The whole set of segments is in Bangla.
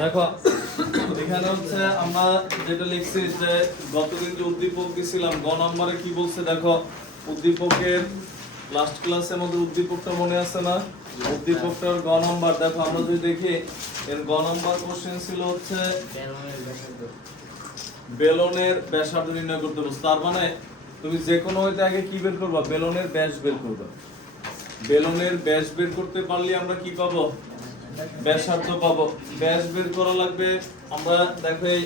দেখো এখানে হচ্ছে আমরা যেটা লিখছি যে গতদিন যে উদ্দীপক দিছিলাম গ নম্বরে কি বলছে দেখো উদ্দীপকের লাস্ট ক্লাসে আমাদের উদ্দীপকটা মনে আছে না উদ্দীপকটার গ নম্বর দেখো আমরা যদি দেখি এর গ নম্বর কোশ্চেন ছিল হচ্ছে বেলনের ব্যাসার্ধ নির্ণয় করতে বলছে তার মানে তুমি যে কোনো হইতে আগে কি বের করবা বেলনের ব্যাস বের করবা বেলনের ব্যাস বের করতে পারলে আমরা কি পাবো ব্যাসার্ধ পাবো ব্যাস বের করা লাগবে আমরা দেখো এই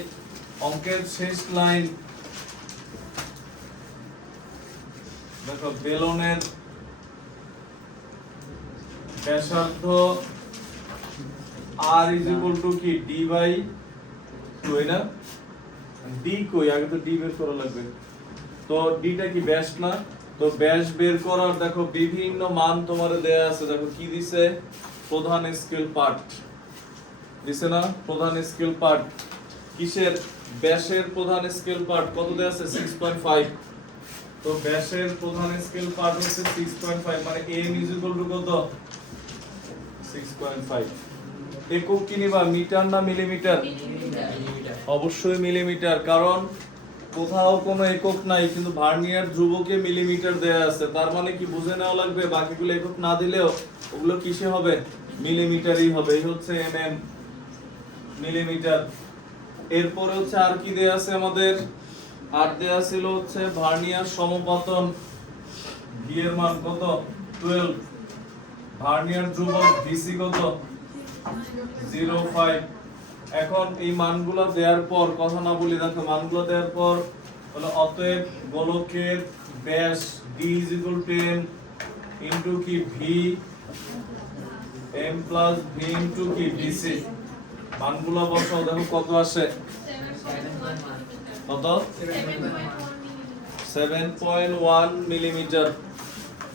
অঙ্কের শেষ লাইন দেখো বেলনের ব্যাসার্ধ r কি d বাই 2 না d কই আগে তো d বের করা লাগবে তো d টা কি ব্যাস না তো ব্যাস বের করার দেখো বিভিন্ন মান তোমারে দেয়া আছে দেখো কি দিছে প্রধান স্কেল পার্ট দিছে না প্রধান স্কেল পার্ট কিসের ব্যাসের প্রধান স্কেল পার্ট কত দেয়া আছে 6.5 তো ব্যাসের প্রধান স্কেল পার্ট হচ্ছে 6.5 মানে m কত 6.5 একক কি নিবা মিটার না মিলিমিটার অবশ্যই মিলিমিটার কারণ কোথাও কোনো একক নাই কিন্তু ভার্নিয়ার ধ্রুবকে মিলিমিটার দেয়া আছে তার মানে কি বুঝে নেওয়া লাগবে বাকিগুলো একক না দিলেও ওগুলো কিসে হবে মিলিমিটারই হবে এই হচ্ছে mm মিলিমিটার এরপরে হচ্ছে আর কি দেয়া আছে আমাদের আর দেয়া ছিল হচ্ছে ভার্নিয়ার সমপতন v এর মান কত 12 ভার্নিয়ার ধ্রুবক vc কত 0.5 এখন এই মানগুলো দেওয়ার পর কথা না বলি দেখো মানগুলো দেওয়ার পর হলো অতএব গোলকের ব্যাস d 10 ইনটু কি v m plus v into কি vc মানগুলো বসাও দেখো কত আসে কত 7.1 মিলিমিটার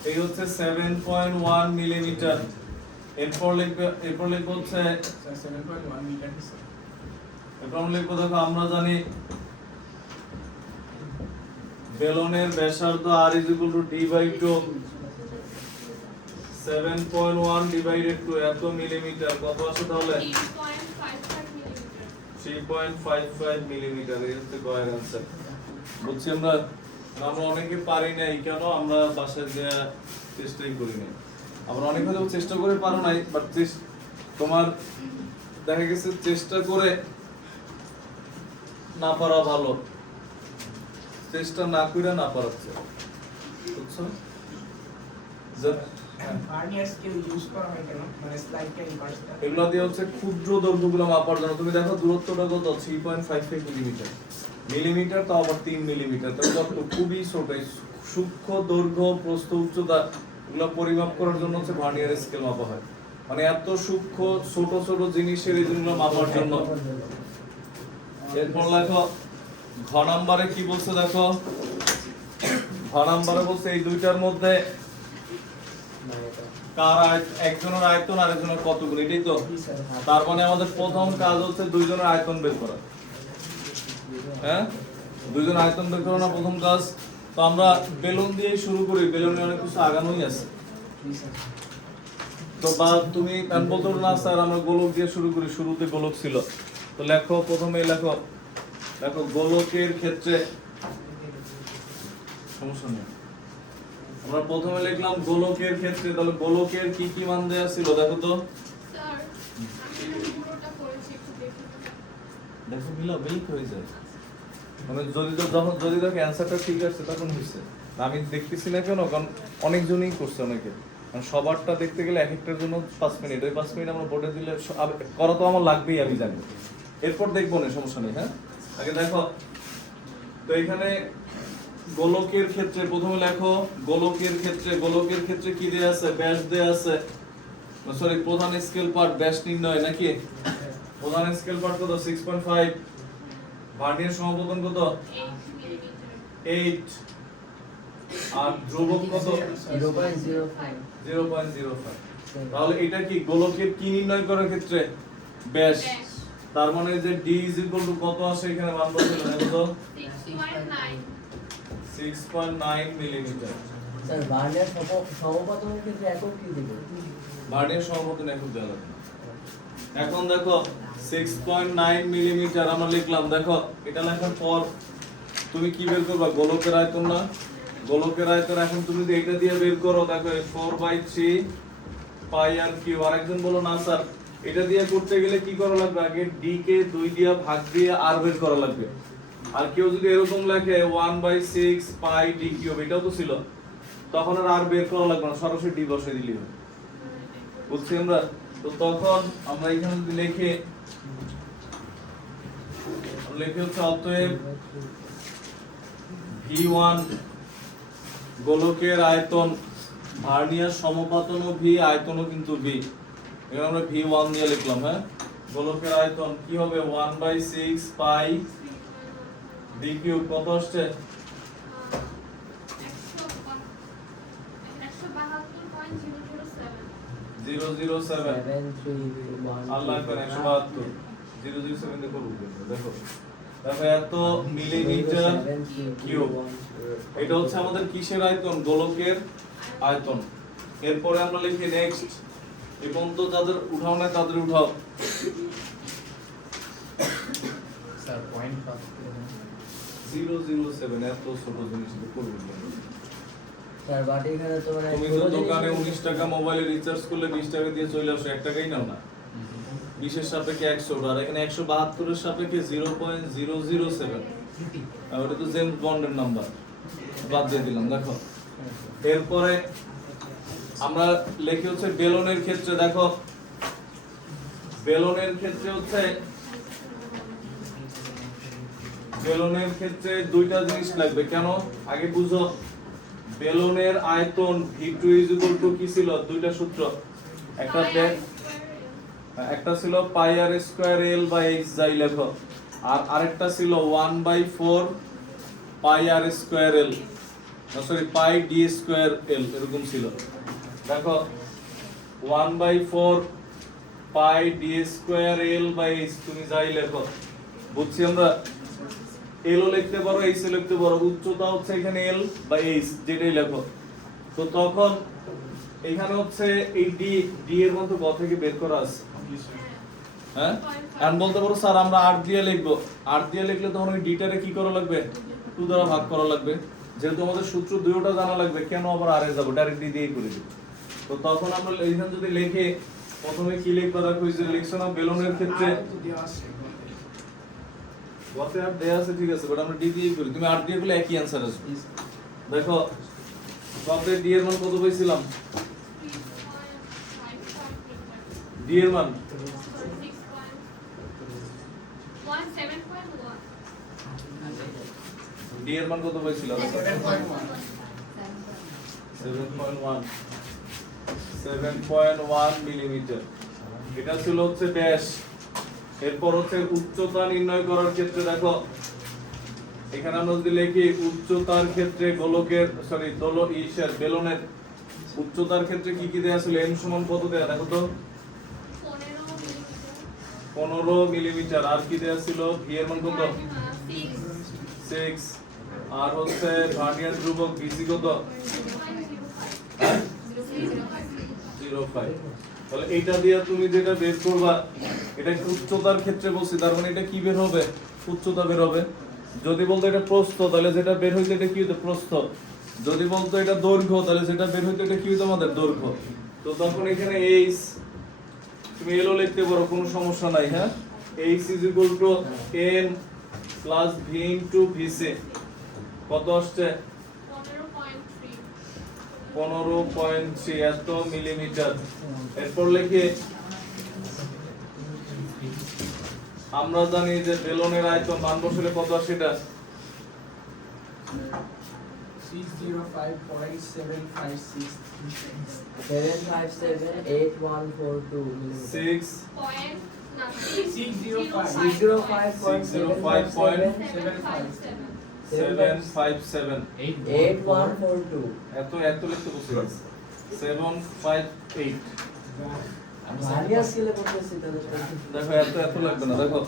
এই হচ্ছে 7.1 মিলিমিটার এরপর লিখবো হচ্ছে 7.1 মিটার এরপর লিখবো দেখো আমরা জানি বেলনের ব্যাসার্ধ r d by 2 7.1 divided to এত মিলিমিটার কত আসে তাহলে 3.55 মিলিমিটার এই হচ্ছে কয়ের आंसर বুঝছি আমরা অনেকে পারি না এই কেন আমরা বাসায় গিয়ে চেষ্টাই করি না আমরা অনেক হয়তো চেষ্টা করে পারো নাই বাট তোমার দেখা গেছে চেষ্টা করে না পারা ভালো চেষ্টা না কইরা না পারাচ্ছে বুঝছো ভার্নিয়ার স্কেল ইউজ করা হয় কেন মানে স্লাইডটা ইনভার্সটা এগুলো দিয়ে হচ্ছে ক্ষুদ্র দৈর্ঘ্যগুলো মাপার জন্য তুমি দেখো দূরত্বটা কত 3.55 মিলিমিটার মিলিমিটার তো আবার 3 মিলিমিটার তো কত খুবই ছোট সূক্ষ্ম দৈর্ঘ্য প্রস্থ উচ্চতা এগুলো পরিমাপ করার জন্য হচ্ছে ভার্নিয়ার স্কেল মাপা হয় মানে এত সূক্ষ্ম ছোট ছোট জিনিসের এই জিনিসগুলো মাপার জন্য এরপর দেখো ঘ নম্বরে কি বলছে দেখো ঘ নম্বরে বলছে এই দুইটার মধ্যে কার একজনের আয়তন আর একজনের কত গুণ এটাই তো তার মানে আমাদের প্রথম কাজ হচ্ছে দুইজনের আয়তন বের করা হ্যাঁ দুইজন আয়তন বের করা না প্রথম কাজ তো আমরা বেলুন দিয়ে শুরু করি বেলুনে অনেক কিছু আগানোই আছে তো বা তুমি বলতো না স্যার আমরা গোলক দিয়ে শুরু করি শুরুতে গোলক ছিল তো লেখো প্রথমে লেখো দেখো গোলকের ক্ষেত্রে সমস্যা নেই আমরা প্রথমে লিখলাম গোলকের ক্ষেত্রে তাহলে গোলকের কি কি মান দেয়া ছিল দেখো তো স্যার আমি পুরোটা করেছি একটু দেখুন দেখো মিল হয়ে যায় মানে যদি দেখো অ্যানসারটা ঠিক আছে তখন হইছে আমি দেখতেছি না কেন কারণ অনেকজনই করছে অনেকে কারণ সবারটা দেখতে গেলে এক একটার জন্য 5 মিনিট ওই 5 মিনিট আমরা বোর্ডে দিলে করা তো আমার লাগবেই আমি জানি এরপর দেখবো না সমস্যা নেই হ্যাঁ আগে দেখো তো এখানে গোলকের ক্ষেত্রে প্রথমে লেখো গোলকের ক্ষেত্রে কি দেয়া আছে ব্যাস দেয়া আছে সরি প্রধান স্কেল পার্ট ব্যাস নির্ণয় নাকি প্রধান স্কেল পার্ট কত 6.5 ভার্নিয়ার সমপতন কত 8 আর ধ্রুবক কত 0.05 তাহলে এটা কি গোলকের কি নির্ণয় করার ক্ষেত্রে ব্যাস তার মানে যে d কত আসে এখানে মান বসালে কত 6.9 মিলিমিটার স্যার ভার্নিয়ার সমপতনের ক্ষেত্রে একক কি দিব ভার্নিয়ার সমপতন একক দেওয়া লাগবে এখন দেখো 6.9 মিলিমিটার আমরা লিখলাম। দেখো এটা লেখার পর তুমি কি বের করবা? গোলকের আয়তন না? গোলকের আয়তন এখন তুমি যদি এটা দিয়ে বের করো, দেখো 4/3 পাই আর কিউ। আরেকজন বলো না স্যার এটা দিয়ে করতে গেলে কি করা লাগবে? আগে ডি কে 2 দিয়ে ভাগ দিয়ে আর বের করা লাগবে। আর কেউ যদি এরকম লেখে 1/6 পাই ডি কিউব, এটাও তো ছিল, তখন আর বের করা লাগবে না, সরাসরি ডি বসে দিলেই হবে। বুঝছি আমরা? তো তখন আমরা এখানে যদি লিখে হচ্ছে অতএব V1 গোলকের আয়তন, ভার্নিয়ার সমপাতনও V, আয়তনও কিন্তু V। এখানে আমরা V1 দিয়ে লিখলাম। হ্যাঁ, গোলকের আয়তন কি হবে? 1/6 পাই d কিউব। কত আসছে? 007 আল্লাহ করে 172 007 দেখো দেখো দেখো এত মিলিমিটার কিউব। এটা হচ্ছে আমাদের কিসের আয়তন? গোলকের আয়তন। এরপরে আমরা লিখি নেক্সট, এবং তো যাদের উঠাও না তাদের উঠাও। স্যার পয়েন্ট 007 এত ছোট জিনিস করবে না। স্যার বাটি এখানে তো মানে তুমি তো দোকানে 19 টাকা মোবাইলে রিচার্জ করলে 20 টাকা দিয়ে চলে আসো, 1 টাকাই নাও না। 20 এর সাপেক্ষে 100, আর এখানে 172 এর সাপেক্ষে 0.007। আর ওটা তো জেমস বন্ডের নাম্বার, বাদ দিয়ে দিলাম। দেখো এরপরে আমরা লিখি হচ্ছে বেলনের ক্ষেত্রে। দেখো বেলনের ক্ষেত্রে হচ্ছে বেলনের ক্ষেত্রে দুইটা জিনিস লাগবে। কেন? আগে বুঝো, বেলনের আয়তন V2 কি ছিল? দুইটা সূত্র, একটা ছিল pi r square L by H, যাই লেখো, আর আরেকটা ছিল 1/4 pi r square L, sorry pi D square L, এরকম ছিল। দেখো 1/4 pi D square L by H, তুমি যাই লেখো। বুঝছি আমরা? এল ও লিখতে পারো, এইচ ও লিখতে পারো, উচ্চতা হচ্ছে এখানে এল বা এইচ, যেটাই লেখো। তো তখন এখানে হচ্ছে এই ডি, ডি এর মধ্যে ক থেকে বের করা আছে। হ্যাঁ, এখন বলতে পারো স্যার আমরা আর দিয়ে লিখবো। আর দিয়ে লিখলে তখন ওই ডিটারে কি করা লাগবে? 2 দ্বারা ভাগ করা লাগবে। যেহেতু আমাদের সূত্র দুটোটা জানা লাগবে, কেন আবার আর এ যাব? ডাইরেক্ট ডি দিয়ে করে দিব। তো তখন আমরা এইখানে যদি লিখে প্রথমে কি লিখবা? দেখো এই যে লিখছো না বেলনের ক্ষেত্রে গতে আর দেয়া আছে, ঠিক আছে, বাট আমরা ডি দিয়ে করি। তুমি আর দিয়ে করলে একই অ্যানসার আসবে। দেখো গতে ডি এর মান কত পাইছিলাম? ডি এর মান 17.1 ডি এর মান কত পাইছিলাম? 7.1 মিলিমিটার। এটা ছিল হচ্ছে ব্যাস। এরপর হচ্ছে উচ্চতা নির্ণয় করার ক্ষেত্রে দেখো এখানে আমরা যদি লিখি উচ্চতার ক্ষেত্রে গোলকের বেলনের উচ্চতার ক্ষেত্রে কি কি দেয়া ছিল? m সমান কত দেয়া? দেখো তো 15 মিলিমিটার। আর কি দেয়া ছিল? v এর মান কত? 6। আর হচ্ছে ভার্নিয়ার ধ্রুবক ভিসি কত? 0.05। তাহলে এটা দিয়ে তুমি যেটা বের করবা, এটা উচ্চতার ক্ষেত্রে বলছি, তার মানে এটা কি বের হবে? উচ্চতা বের হবে। যদি বলতো এটা প্রস্থ, তাহলে যেটা বের হইতো এটা কি হইতো? প্রস্থ। যদি বলতো এটা দৈর্ঘ্য, তাহলে যেটা বের হইতো এটা কি হইতো? আমাদের দৈর্ঘ্য। তো তখন এখানে এইচ, তুমি এলও লিখতে পারো, কোনো সমস্যা নাই। হ্যাঁ, H is equal to M plus V into VC. কত আসছে? 15.3 এত মিলিমিটার। এরপর লিখে আমরা জানি যে বেলনের আয়তন মান বসলে কত আসে? এটা 605.756 7578142 6 757 8142 এত লিখতে বলছিলাম 758। ভারিয়া স্কেলে করতেছি তাহলে দেখো এত লাগবে না। দেখো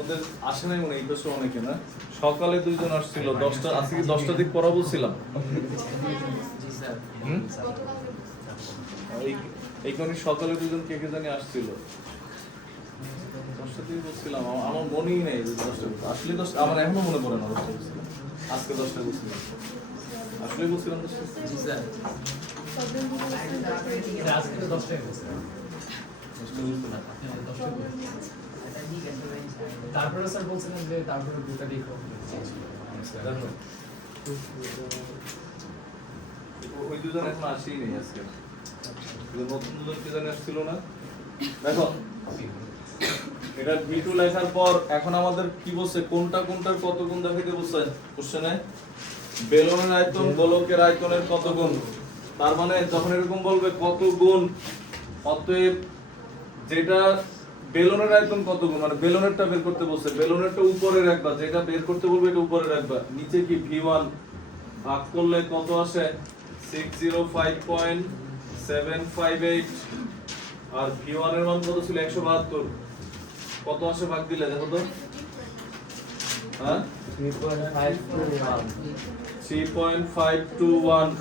ওদের আসে নাই মনে এই বছর অনেকে না, সকালে 2 জন আসছিল, 10টা আজকে কি 10টা দিক পড়া বলছিলাম। জি স্যার। হুম? গতকাল এই এইখানে সকালে দুজন কে জানি আসছিল 10টা থেকে বলছিলাম, আমার মনেই নেই যে 10টা আসলে 10 আমার এখনো মনে পড়ে না 10টা বলছিলাম, আজকে 10টা বলছিলাম, আসলে বলছিলাম 10টা। জি স্যার এটা আজকে 10টায় বলছে 10টা বলছিলাম। হ্যাঁ 10টায় বলছে। তারপরে স্যার বলছিলেন যে তারপরে দুটো দেখো দেখো, ওই দুজন এখন আসেই নেই আজকে, ওই নতুন দুজন কে জানি আসছিল না। দেখো এটা V2 লেখার পর এখন আমাদের কি বলছে, কোনটা কোনটার কত গুণ দেখাইতে বলছে কোশ্চেনে, বেলনের আয়তন গোলকের আয়তনের কত গুণ। তার মানে যখন এরকম বলবে কত গুণ, অতএব যেটা বেলনের আয়তন কত গুণ, মানে বেলনেরটা বের করতে বলছে, বেলনেরটা উপরে রাখবা, যেটা বের করতে বলবে এটা উপরে রাখবা, নিচে কি V1 ভাগ করলে কত আসে 605.758, আর V1 এর মান কত ছিল 172, কত আসে ভাগ দিলে দেখো তো, হ্যাঁ 3.521 3.521,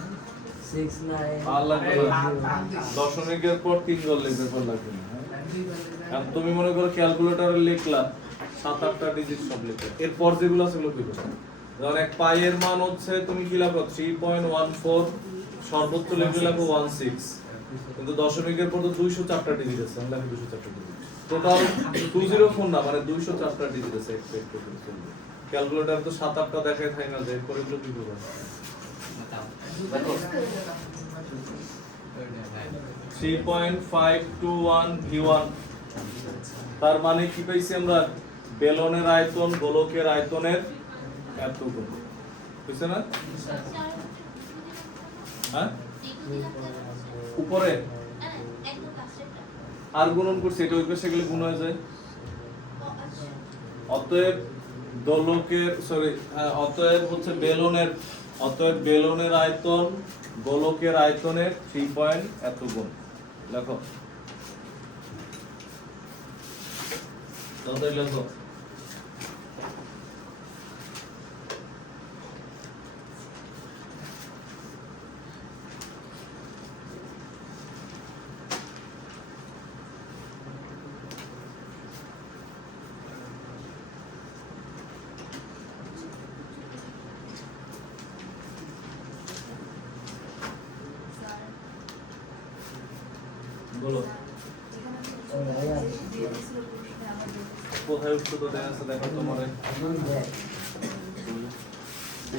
69 আর লাগবে না, দশমিকের পর 3 ঘর লিখবে, পর লাগবে না, হ্যাঁ? আর তুমি মনে করো ক্যালকুলেটরে লিখলা 7-8টা ডিজিট সব লিখবে, এরপর যেগুলো আছে সেগুলো কি করবে, ধর এক পাইয়ের মান হচ্ছে তুমি কি লিখো 3.14, সর্বোচ্চ লেভেল লিখো 16, কিন্তু দশমিকের পর তো 204টা ডিজিট আছে, আমরা লিখি 204টা ডিজিট, টোটাল 204 না, মানে 204টা ডিজিট আছে, এক্সপেক্ট করতে চলবে। ক্যালকুলেটর তো 7-8টা দেখায় থাকে না, যে করে এগুলো কি করবে, দেখো 3.521 V1, তার মানে কি পাইছি আমরা, বেলনের আয়তন গোলকের আয়তনের এত গুণ, বুঝছ না, হ্যাঁ উপরে আর গুণন করছি, এটা ওই পাশে গেলে গুণ হয়ে যায়, অতএব দোলকের অতএব হচ্ছে বেলনের, অতএব বেলনের আয়তন গোলকের আয়তনের 3 এত গুণ, লেখো তাহলে লেখো বলো কোথায় উচ্চতা দেয়া আছে দেখো তোমার,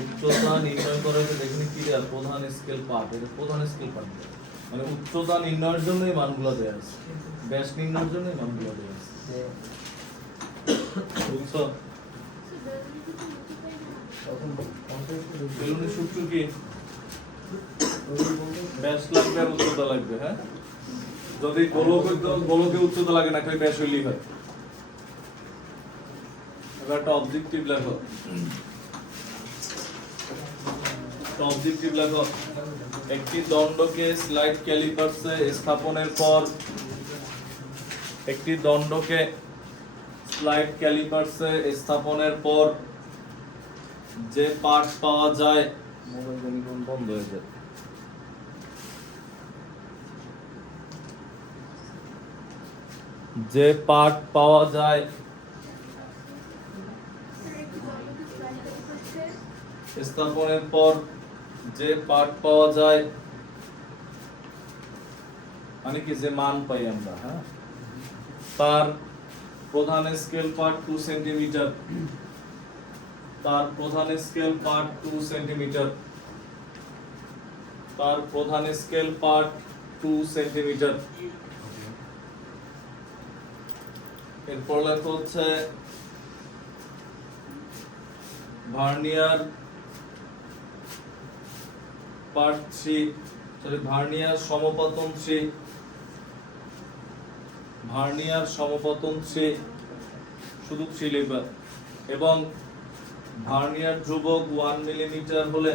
উচ্চতা নির্ণয় করার যে দেখুন কি দেয়া, প্রধান স্কেল পার্ট, এটা প্রধান স্কেল পার্ট, মানে উচ্চতা নির্ণয়ের জন্য এই মানগুলো দেয়া আছে, ব্যাস নির্ণয়ের জন্য এই মানগুলো দেয়া আছে, বুঝছো? বেলুনের সূত্র কি, ব্যাস লাগবে আর উচ্চতা লাগবে, হ্যাঁ যদি গোলকে উচ্চতা লাগে না, খালি ব্যাস হইলেই হয়। এবার একটা অবজেক্টিভ লেখো, অবজেক্টিভ লেখো, একটি দণ্ডকে স্লাইড ক্যালিপার্সে স্থাপনের পর, একটি দণ্ডকে স্লাইড ক্যালিপার্সে স্থাপনের পর যে পার্ট পাওয়া যায়, মোবাইল বন্ধ হয়ে যায়, যে পার্ট পাওয়া যায় স্থাপনের পর, যে পার্ট পাওয়া যায় মানে কি যে মান পাই আমরা, হ্যাঁ তার প্রধান স্কেল পার্ট 2 সেন্টিমিটার, তার প্রধান স্কেল পার্ট 2 সেন্টিমিটার, তার প্রধান স্কেল পার্ট 2 সেন্টিমিটার। এরপর লেখা হচ্ছে ভার্নিয়ার পার্ট 3, ভার্নিয়ার সমপতন 3, ভার্নিয়ার সমপতন 3, শুধু 3 লিখবা, এবং ভার্নিয়ার ধ্রুবক 1 মিলিমিটার হলে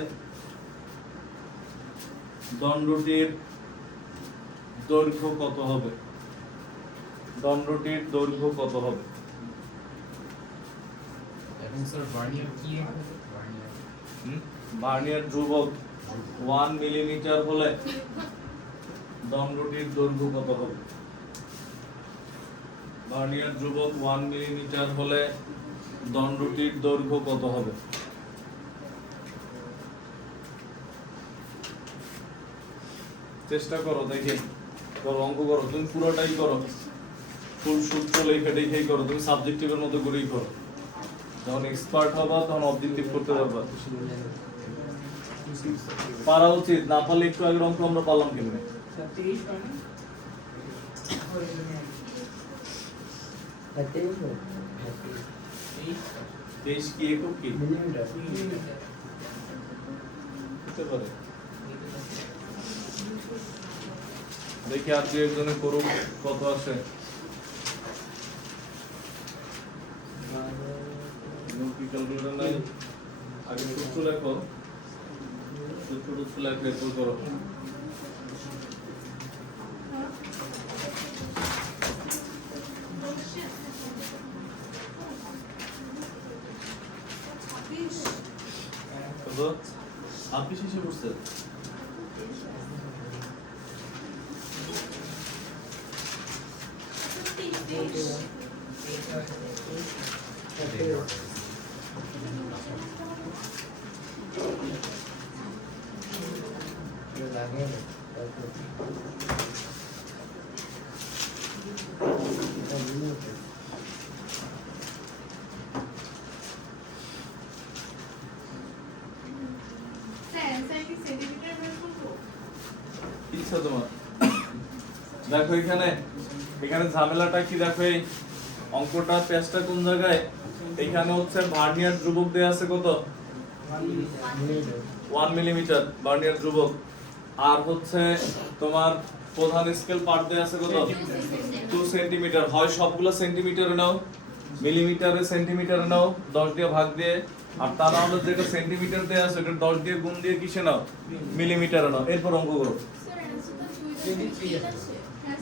দণ্ডটির দৈর্ঘ্য কত হবে, দণ্ডটির দৈর্ঘ্য কত হবে। এবং স্যার ভার্নিয়ার কি ভার্নিয়ার ধ্রুবক 1 মিলিমিটার হলে দণ্ডটির দৈর্ঘ্য কত হবে? ভার্নিয়ার ধ্রুবক 1 মিলিমিটার হলে দণ্ডটির দৈর্ঘ্য কত হবে? চেষ্টা করো, দেখে করো, অঙ্ক করো, তুমি পুরোটাই করো, ফুল সূত্র লেখে দেখেই করো, তুমি সাবজেক্টিভের মতো করেই করো। যখন এক্সপার্ট হবা তখন অবজেক্টিভ করতে পারবা। পারা উচিত, না পারলে একটু আগের অঙ্ক আমরা পারলাম কেমনে? স্যার 23 পায় না? 23 কি একক কি মিলিমিটার। হতে পারে? দেখি আর যে একজনে করুক, কত আসে। কি ক্যালকুলেটর নাই? আগে সূত্র লেখো, সূত্র লেখো, এরপর করো। কত? 26 এসে পড়ছে। কি ইচ্ছা তোমার? দেখো এখানে ঝামেলাটা কি, দেখো এই অঙ্কটা পেজটা কোন জায়গায়? এখানে হচ্ছে ভার্নিয়ার ধ্রুবক দেয়া আছে কত? 1 মিলিমিটার ভার্নিয়ার ধ্রুবক। আর হচ্ছে তোমার প্রধান স্কেল পার্ট দেয়া আছে কত? 2 সেন্টিমিটার। হয় সবগুলো সেন্টিমিটারে নাও, মিলিমিটারে সেন্টিমিটারে নাও, 10 দিয়ে ভাগ দিয়ে, আর তা না হলে যেটা সেন্টিমিটার দেয়া আছে ওটা 10 দিয়ে গুণ দিয়ে কিসে নাও? মিলিমিটারে নাও। এরপর অঙ্ক করো।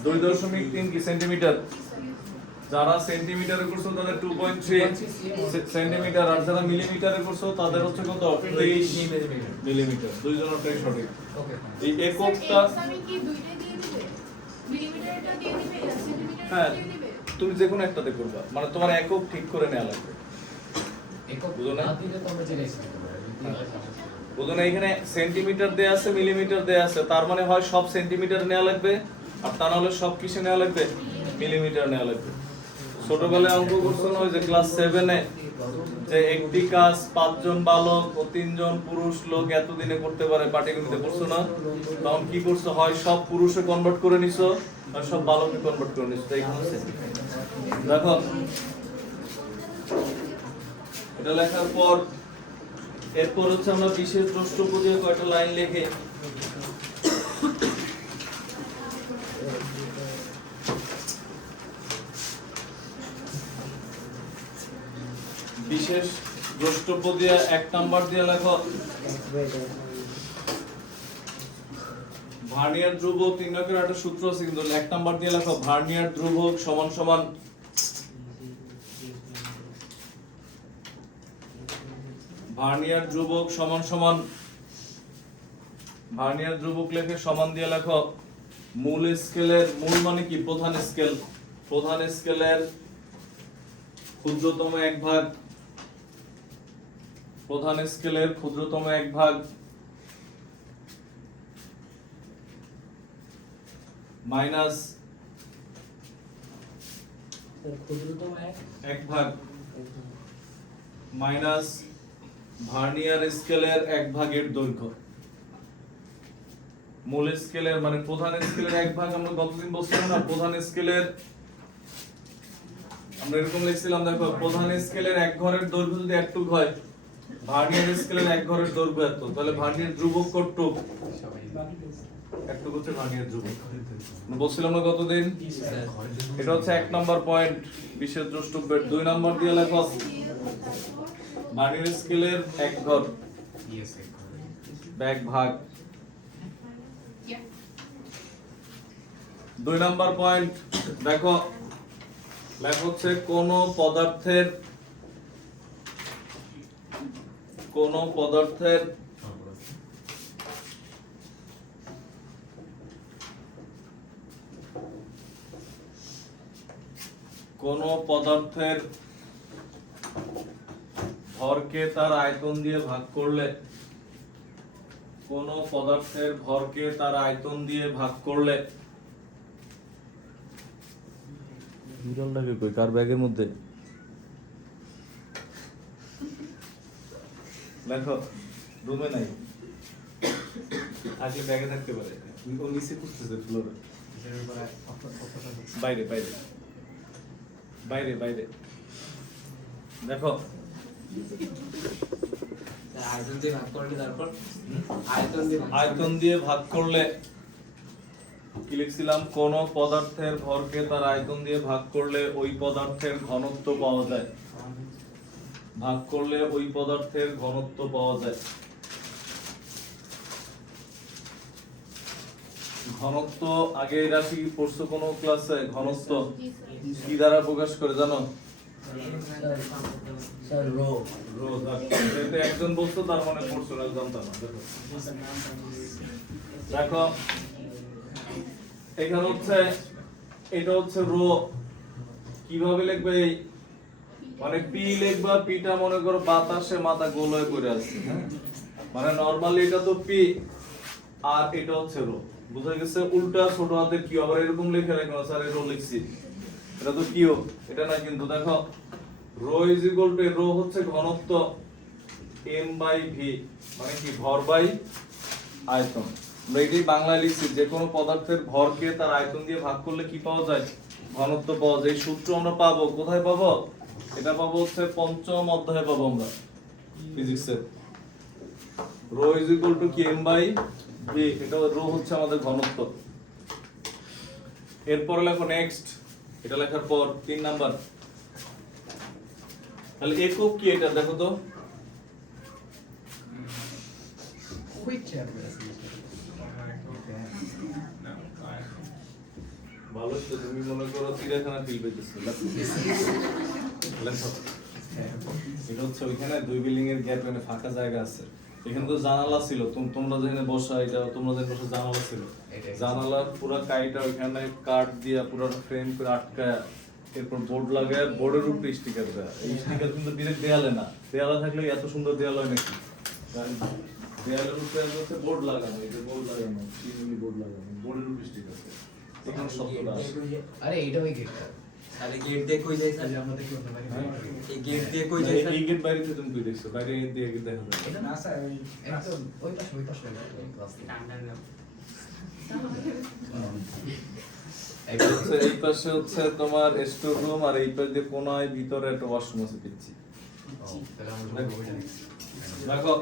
2.3 কি সেন্টিমিটার? যারা সেন্টিমিটারে করছো তাদের 2.3 সেন্টিমিটার, আর যারা মিলিমিটারে করছো তাদের হচ্ছে কত? 23 মিলিমিটার। দুইজনেরটাই সঠিক। ওকে এই এককটা আমি কি দুইটাই দিয়ে দিবে? মিলিমিটারটা দিয়ে দিবে, সেন্টিমিটারটা হ্যাঁ, দিয়ে দিবে? তুমি যে কোনো একটাতে করবা, মানে তোমার একক ঠিক করে নেওয়া লাগবে। একক বুঝো না? না দিলে তো আমরা জেনে এসেছি বুঝো না? এখানে সেন্টিমিটার দেয়া আছে, মিলিমিটার দেয়া আছে, তার মানে হয় সব সেন্টিমিটার নেওয়া লাগবে, আর তা না হলে সব কিসে নেওয়া লাগবে? মিলিমিটার নেওয়া লাগবে। ছোটবেলায় অঙ্ক করছো না, ওই যে ক্লাস 7 এ, যে একটি কাজ 5 জন বালক ও 3 জন পুরুষ লোক এতদিনে করতে পারে, পাটিগণিতে পড়ছো না? তখন কি করছো? হয় সব পুরুষে কনভার্ট করে নিছো, আর সব বালকে কনভার্ট করে নিছো। তাই হচ্ছে, দেখো এটা লেখার পর এরপর হচ্ছে আমরা বিশেষ দ্রষ্টব্য দিয়ে কয়টা লাইন লিখে বিশেষ দ্রষ্টব্য দিয়ে 1 নাম্বার দিয়ে লেখো ভার্নিয়ার ধ্রুবক নির্ণয়ের একটা সূত্র আছে, কিন্তু 1 নাম্বার দিয়ে লেখো ভার্নিয়ার ধ্রুবক সমান সমান ভার্নিয়ার ধ্রুবক সমান সমান ভার্নিয়ার ধ্রুবক লেখে সমান দিয়ে লেখো মূল স্কেলের, মূল মানে কি? প্রধান স্কেল, প্রধান স্কেলের ক্ষুদ্রতম 1 ভাগ, প্রধান স্কেলের ক্ষুদ্রতম 1 ভাগ মাইনাস ক্ষুদ্রতম 1 ভাগ মাইনাস ভার্নিয়ার স্কেলের 1 ভাগের দৈর্ঘ্য। মূল স্কেলের মানে প্রধান স্কেলের 1 ভাগ, আমরা গতদিন বলছিলাম না প্রধান স্কেলের, আমরা এরকম লিখছিলাম, দেখো প্রধান স্কেলের 1 ঘরের দৈর্ঘ্য যদি 1 টুক হয়, ভার্নিয়ার স্কেলের 1 ঘরের দৈর্ঘ্য এত, তাহলে ভার্নিয়ার ধ্রুবক কতটুক? 1 টুক হচ্ছে ভার্নিয়ার ধ্রুবক। আমরা বলছিলাম না গতদিন? এটা হচ্ছে 1 নাম্বার পয়েন্ট বিশেষ দ্রষ্টব্যের। 2 নাম্বার দিয়ে লেখো ভার্নিয়ার স্কেলের 1 ঘর বা 1 ভাগ। 2 নাম্বার পয়েন্ট দেখো লেখা হচ্ছে কোন পদার্থের কোন পদার্থের ভরকে তার আয়তন দিয়ে ভাগ করলে, কোন পদার্থের ভরকে তার আয়তন দিয়ে ভাগ করলে, বিড়ালটাকে কই কার ব্যাগের মধ্যে দেখো, রুমে নাই, আজকে ব্যাগে থাকতে পারে, ও নিচে করতেছে ফ্লোরে, বাইরে বাইরে বাইরে বাইরে দেখো। আয়তন দিয়ে ভাগ করলে তারপর আয়তন দিয়ে আয়তন দিয়ে ভাগ করলে কি লিখছিলাম, কোন পদার্থের ভরকে তার আয়তন দিয়ে ভাগ করলে ওই পদার্থের ঘনত্ব পাওয়া যায়, ভাগ করলে ওই পদার্থের ঘনত্ব পাওয়া যায়। ঘনত্ব আগে রাশি পড়ছো কোন ক্লাসে? ঘনত্ব জি স্যার। কি দ্বারা প্রকাশ করে জানো? Sir rho rho. এটা একজন বলতো, তার মানে পড়ছো না, জানতাম না। দেখো দেখো এখানে হচ্ছে, এটা হচ্ছে রো। কিভাবে লিখবে? মানে পি লিখবা, পিটা মনে করো বাতাসে মাথা গোল হয়ে পড়ে আছে, হ্যাঁ? মানে নরমালি এটা তো পি আর এটা হচ্ছে রো, বুঝা গেছে? উল্টা ছোট হাতের কিউ, আবার এরকম লিখে রাখো স্যার রো লিখছি, এটা তো কিউ, এটা না। কিন্তু দেখো rho is equal to, rho হচ্ছে ঘনত্ব m বাই ভি, মানে কি ভর বাই আয়তন। আমরা এটাই বাংলায় লিখছি, যে কোনো পদার্থের ভরকে তার আয়তন দিয়ে ভাগ করলে কি পাওয়া যায়? ঘনত্ব পাওয়া যায়। এই সূত্র আমরা পাবো কোথায়? পাবো এটা পাবো হচ্ছে পঞ্চম অধ্যায়ে পাবো আমরা ফিজিক্সের। রো ইজ ইকুয়াল টু কি m বাই ভি, এটা রো হচ্ছে আমাদের ঘনত্ব। এরপর লেখো নেক্সট, এটা লেখার পর 3 নাম্বার, তাহলে একক কি এটা দেখো তো। ভালো তো, তুমি মনে করো চিড়িয়াখানা ফিল পেতেছো। লেখো এটা হচ্ছে ওইখানে 2 বিল্ডিং এর গ্যাপ, মানে ফাঁকা জায়গা আছে, এখানে তো জানালা ছিল, তোমরা যেখানে বসা, এটা তোমরা যেখানে বসা জানালা ছিল, জানালার পুরো কাইটা ওইখানে কাঠ দিয়ে পুরো ফ্রেম করে আটকায়, এরপর বোর্ড লাগায়, বোর্ডের উপরে স্টিকার দেয়। এই স্টিকার কিন্তু ডিরেক্ট দেয়ালে না, দেয়ালে থাকলে এত সুন্দর দেয়াল হয় নাকি? দেয়ালের উপরে হচ্ছে বোর্ড লাগানো, এই যে বোর্ড লাগানো, চিনি বোর্ড লাগানো, বোর্ডের উপরে স্টিকার আছে, এখানে শব্দটা আসে। আরে এটা ওই গেটটা। তাহলে গেট দিয়ে কই যাই স্যার? আমরা দেখি ওটা বাইরে হ্যাঁ? এই গেট দিয়ে কই যাই স্যার? এই গেট বাইরে থেকে তুমি কই দেখছো? বাইরে দিয়ে গেট দেখা যায়। এটা না স্যার, ওই একদম ওই পাশে ক্লাস এটা হচ্ছে এই পাশে হচ্ছে তোমার স্টোর রুম, আর এই পাশে দিয়ে কোনায় ভিতরে একটা ওয়াশরুম আছে পিচ্ছি। দেখো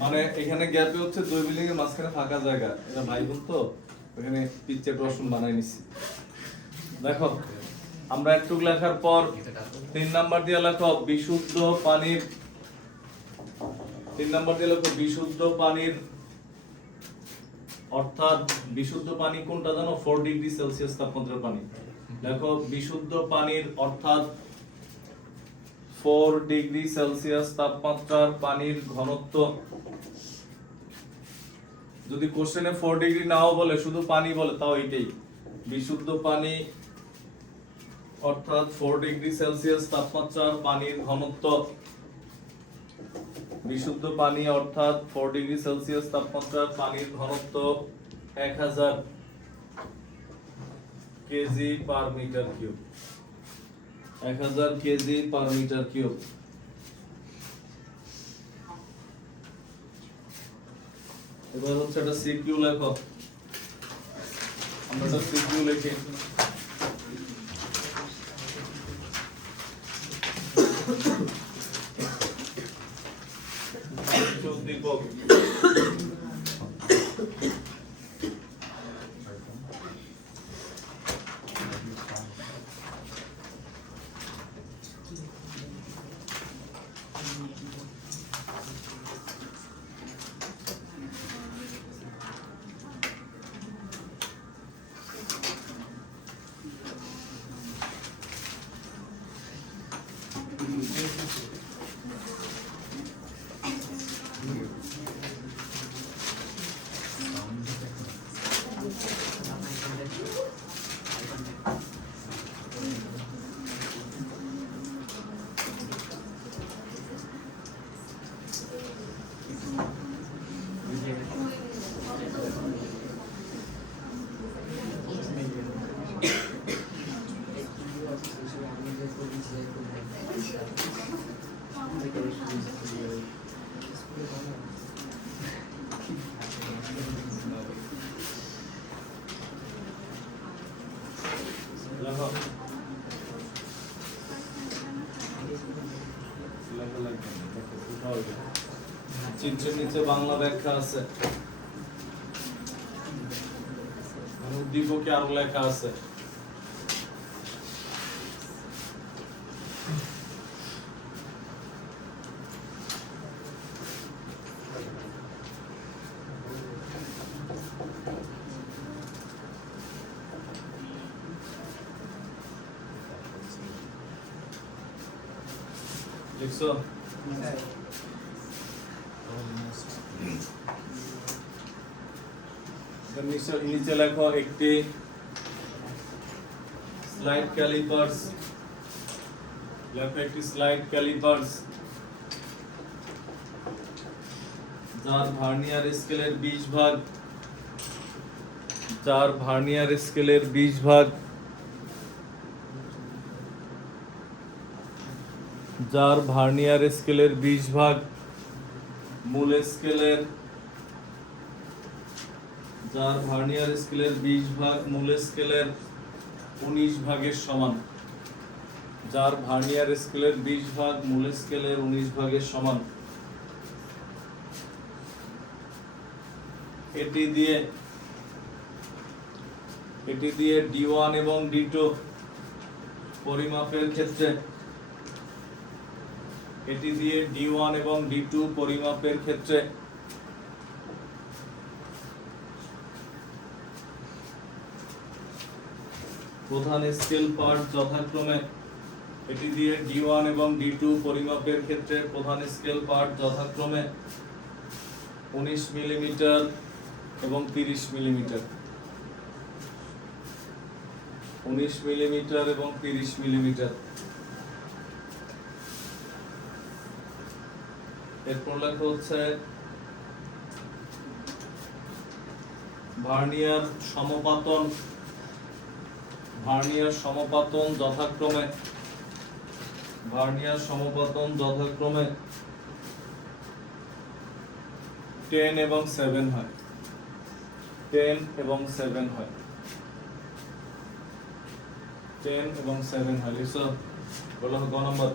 মানে এখানে গ্যাপে হচ্ছে 2 বিল্ডিং এর মাঝখানে ফাঁকা জায়গা, এটা ভাই বলতো ওখানে পিচ্ছে একটা ওয়াশরুম বানাই নিছি। দেখো আমরা একটু লেখার পর 3 নাম্বার দিয়ে লেখো বিশুদ্ধ পানির, 3 নাম্বার দিয়ে লেখো বিশুদ্ধ পানির, অর্থাৎ বিশুদ্ধ পানি কোনটা জানো? 4 ডিগ্রি সেলসিয়াস তাপমাত্রার পানি। দেখো বিশুদ্ধ পানির অর্থাৎ 4 ডিগ্রি সেলসিয়াস তাপমাত্রার পানির ঘনত্ব। যদি কোশ্চেনে 4 ডিগ্রি নাও বলে, শুধু পানি বলে, তাও এটাই বিশুদ্ধ পানি অর্থাৎ 4 ডিগ্রি সেলসিয়াস তাপমাত্রার পানির ঘনত্ব। বিশুদ্ধ পানি অর্থাৎ 4 ডিগ্রি সেলসিয়াস তাপমাত্রার পানির ঘনত্ব 1000 KG per metre cube, 1000 KG per metre cube. এবার হচ্ছে একটা সিকিউ লেখো, আমরা একটা সিকিউ লিখি। দীপক লেখো লেখা লাগবে না, লেখো, কোথাও হবে না। চিত্রের নিচে বাংলা ব্যাখ্যা আছে, উদ্দীপকে আরো লেখা আছে। লিখছো? নিচে লেখো একটি স্লাইড ক্যালিপার্স, লেখো একটি স্লাইড ক্যালিপার্স যার ভার্নিয়ার স্কেলের 20 ভাগ, যার ভার্নিয়ার স্কেলের 20 ভাগ, যার ভার্নিয়ার স্কেলের 20 ভাগ মূল স্কেলের, যার ভার্নিয়ার স্কেলের 20 ভাগ মূল স্কেলের 19 ভাগের সমান, যার ভার্নিয়ার স্কেলের 20 ভাগ মূল স্কেলের 19 ভাগের সমান। এটি দিয়ে D1 এবং D2 পরিমাপের ক্ষেত্রে, এটি দিয়ে D1 এবং D2 পরিমাপের ক্ষেত্রে প্রধান স্কেল পার্ট যথাক্রমে, এটি দিয়ে D1 এবং D2 পরিমাপের ক্ষেত্রে প্রধান স্কেল পার্ট যথাক্রমে 19 মিলিমিটার এবং 30 মিলিমিটার, 19 মিলিমিটার এবং 30 মিলিমিটার। এরপর লেখা হচ্ছে ভার্নিয়ার সমপাতন, ভার্নিয়ার সমপাতন যথাক্রমে, ভার্নিয়ার সমপাতন যথাক্রমে 10 এবং 7 হয়, 10 এবং 7 হয়, 10 এবং 7 হয়। লিখছো? বলো ক নম্বর?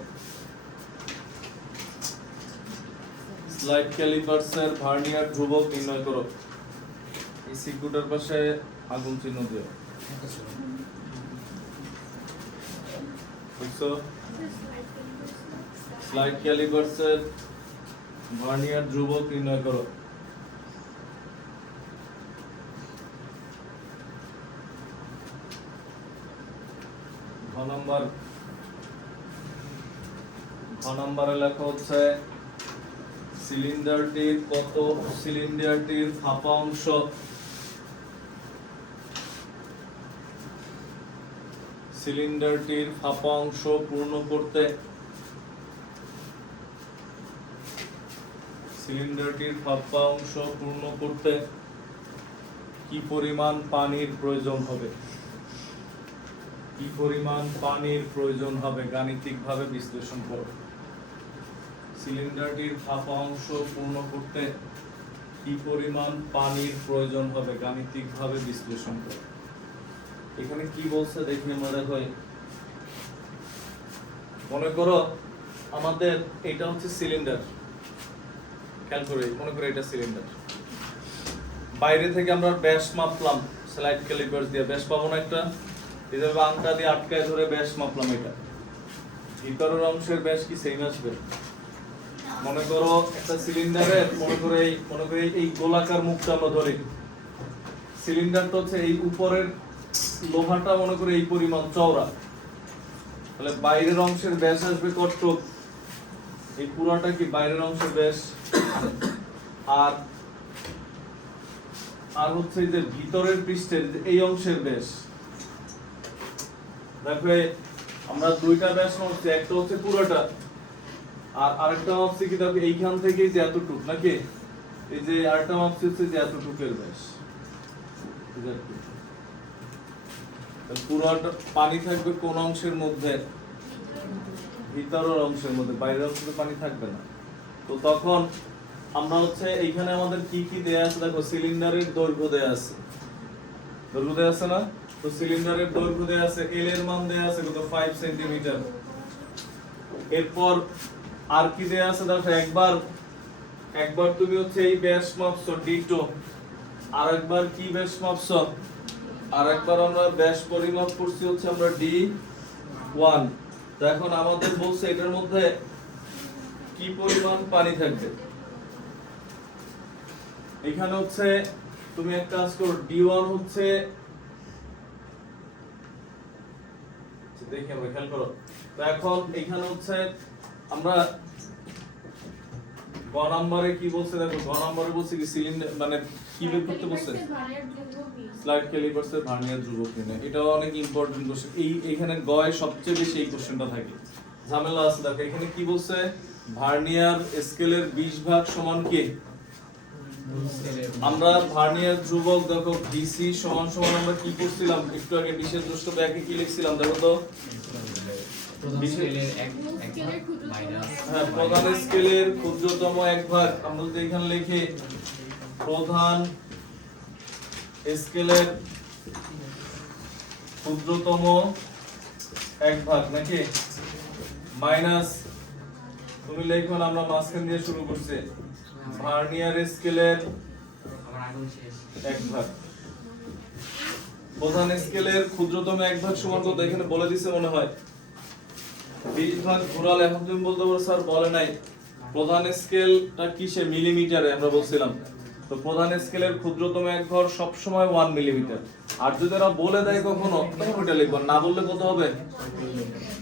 স্লাইড ক্যালিপার্সের ভার্নিয়ার ধ্রুবক নির্ণয় করো। এই সিকুটার পাশে আগুন চিহ্ন দিও। লিখছো? স্লাইড ক্যালিপার্সের ভার্নিয়ার ধ্রুবক নির্ণয় করো। ঘ নম্বরে লেখা হচ্ছে সিলিন্ডারটির কত, সিলিন্ডারটির ফাঁপা অংশ, সিলিন্ডারটির ফাঁপা অংশ পূর্ণ করতে, সিলিন্ডারটির ফাঁপা অংশ পূর্ণ করতে কি পরিমাণ পানির প্রয়োজন হবে, কি পরিমাণ পানির প্রয়োজন হবে গাণিতিকভাবে বিশ্লেষণ করো। সিলিন্ডারটির ফাঁপা অংশ পূর্ণ করতে কি পরিমাণ পানির প্রয়োজন হবে গাণিতিকভাবে বিশ্লেষণ করো। এখানে কি বলছে দেখি আমরা। দেখো, মনে করো আমাদের এটা হচ্ছে সিলিন্ডার, খেয়াল করে মনে করো এটা সিলিন্ডার। বাইরে থেকে আমরা ব্যাস মাপলাম স্লাইড ক্যালিপার্স দিয়ে, ব্যাস পাবো না একটা, এইভাবে আংটা দিয়ে আটকায় ধরে ব্যাস মাপলাম। এটা ভিতরের অংশের ব্যাস কি সেম আসবে? মনে করো একটা সিলিন্ডারের মনে করে এই গোলাকার মুখটা আমরা ধরি, সিলিন্ডারটা হচ্ছে এই উপরের লোহাটা মনে করে এই পরিমাণ চওড়া, তাহলে বাইরের অংশের ব্যাস আসবে কতটুক? এই পুরাটা কি বাইরের অংশের ব্যাস, আর আর হচ্ছে যে ভিতরের পৃষ্ঠের এই অংশের ব্যাস। দেখো আমরা দুইটা ব্যাস মাপছি, একটা হচ্ছে পুরোটা আর আরেকটা মাপছি কি দেখো এইখান থেকে যে এতটুক, নাকি এই যে আরেকটা মাপছি হচ্ছে যে এতটুকের ব্যাস। পুরোটা পানি থাকবে কোন অংশের মধ্যে? ভিতরের অংশের মধ্যে, বাইরের অংশে পানি থাকবে না। তো তখন আমরা হচ্ছে এইখানে আমাদের কি কি দেয়া আছে দেখো, সিলিন্ডারের দৈর্ঘ্য দেয়া আছে, দৈর্ঘ্য দেয়া আছে না? তো সিলিন্ডারের দৈর্ঘ্য দেয়া আছে, এল এর মান দেয়া আছে কত 5 সেন্টিমিটার। এরপর আর কি দেয়া আছে দেখো, একবার তুমি হচ্ছে এই ব্যাস মাপছো D2, আর একবার কি ব্যাস মাপছো, আর একবার আমরা ব্যাস পরিমাপ করছি হচ্ছে আমরা D1। তো এখন আমাদের বলছে এটার মধ্যে কি পরিমাণ পানি থাকবে। এখানে হচ্ছে তুমি এক কাজ করো, D1 হচ্ছে দেখি আমরা খেয়াল করো। তো এখন এখানে হচ্ছে আমরা গ নম্বরে কি বলছে দেখো, গ নম্বরে বলছে কি সিলিন্ডার মানে কি বের করতে বলছে, স্লাইড ক্যালিপারসের ভার্নিয়ার ধ্রুবক নির্ণয়। এটাও অনেক ইম্পর্টেন্ট কোশ্চেন। এইখানে গয়ে সবচেয়ে বেশি এই কোশ্চেনটা থাকে, ঝামেলা আছে। দেখো এখানে কি বলছে, ভার্নিয়ার স্কেলের 20 ভাগ সমান কি, আমরা ভার্নিয়ার ধ্রুবক দেখো ভিসি সমান সমান আমরা কি করছিলাম একটু আগে, বিশেষ দ্রষ্টব্য ব্যাকে কি লিখছিলাম দেখো তো, হ্যাঁ প্রধান স্কেলের ক্ষুদ্রতম এক ভাগ। আমরা যদি এখানে লিখি প্রধান স্কেলের ক্ষুদ্রতম এক ভাগ নাকি, মাইনাস তুমি লিখো না, আমরা মাঝখান দিয়ে শুরু করছি ভার্নিয়ার স্কেলের আমার আগুন শেষ। এক ভাগ। প্রধান স্কেলের ক্ষুদ্রতম এক ভাগ সমান কত এখানে বলে দিছে মনে হয় 20 ভাগ ঘোরালে। এখন তুমি বলতে পারো স্যার বলে নাই, প্রধান স্কেলটা কিসে, মিলিমিটারে আমরা বলছিলাম। তো প্রধান স্কেলের ক্ষুদ্রতম এক ঘর সব সময় 1 মিলিমিটার। আর যদি এরা বলে দেয় কখনো তখন ওটা লিখবা, না বললে কত হবে